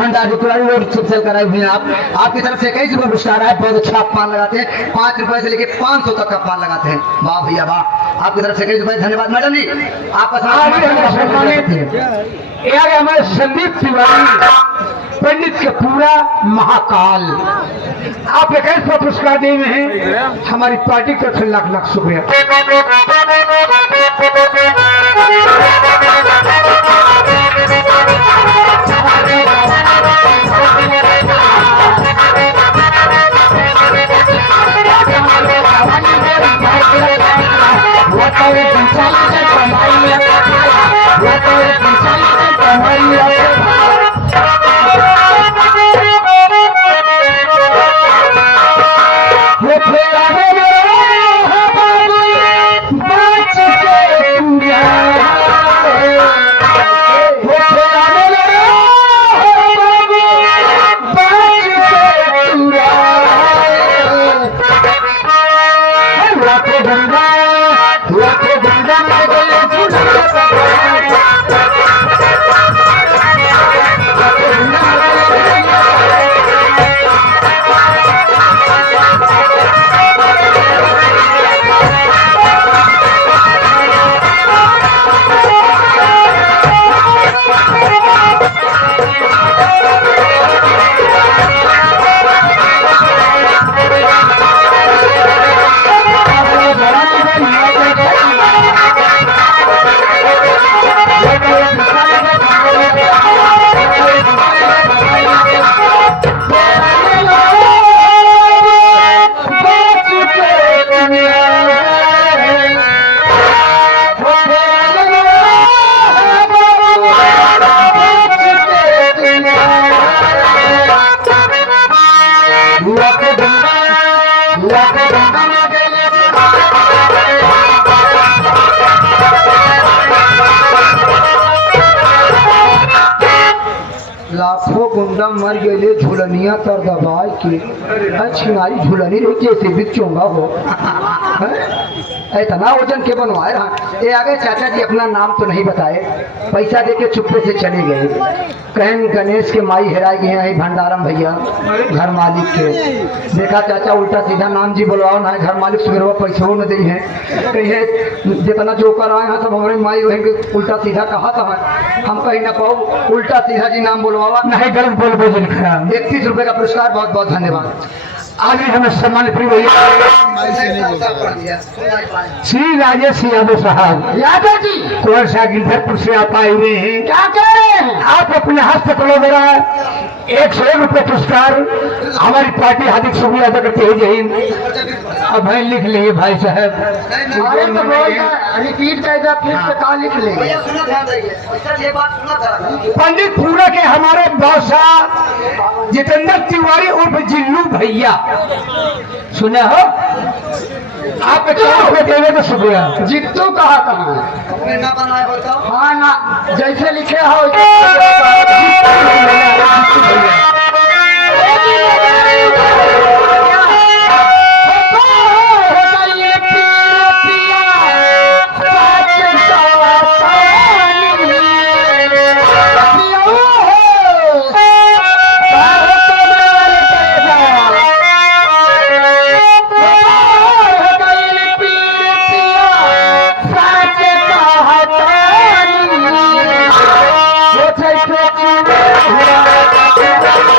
भंडारी पुरानी road sale कराए हुए हैं आप। आपकी तरफ से कई रुपए पुरस्कार है, बहुत अच्छा आप पान लगाते हैं, 5 रुपए से लेके 500 तक का पान लगाते हैं। वाह भैया वाह, आपकी तरफ से कई रुपए। धन्यवाद मैडम जी, आपका हमारे संदीप तिवारी पंडित के पूरा महाकाल आप 21 पुरस्कार दिए हुए हैं। हमारी पार्टी की तरफ से लाख लाख शुक्रिया। लाखों गुंडा मर गए झुलनिया तर दबाई के छिनारी झुलनी रही जैसे बिचोंगा हो। इतना वजन के बनवाए रहा। ये आगे चाचा जी अपना नाम तो नहीं बताए, पैसा देके चुप्पे से चले गए। कहन गणेश के माई हेराई गए हैं भंडारम भैया घर मालिक के। देखा चाचा उल्टा सीधा नाम जी बुलवाओ ना, घर मालिक सुबह पैसों न दी है। कहे जितना जो कर आए हैं सब हमारे माई रहेंगे, उल्टा सीधा कहा था हम कहीं ना पाओ, उल्टा सीधा जी नाम बुलवावा नहीं गलत बोल बोल। 31 रुपए का पुरस्कार, बहुत बहुत धन्यवाद। आगे हमें सम्मानित भैया श्री राजेश यादव साहब। यादव जी कुंवर शाह गिरधरपुर से आप आए हुए हैं। क्या कह रहे हैं आप अपने हस्त करो मेरा 101 रुपये पुरस्कार। हमारी पार्टी हार्दिक शुक्रिया अदा करती है। जय हिंद। अब भाई लिख लिए भाई साहब। रिपीट कर कहा लिख लेंगे। पंडित पूरा के हमारे बादशाह जितेंद्र तिवारी उर्फ जिल्लू भैया सुने हो आप 100 रुपये देने तो शुक्रिया। जित्तू कहाँ है? हाँ ना जैसे लिखे हो Yeah.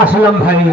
असलम भाई।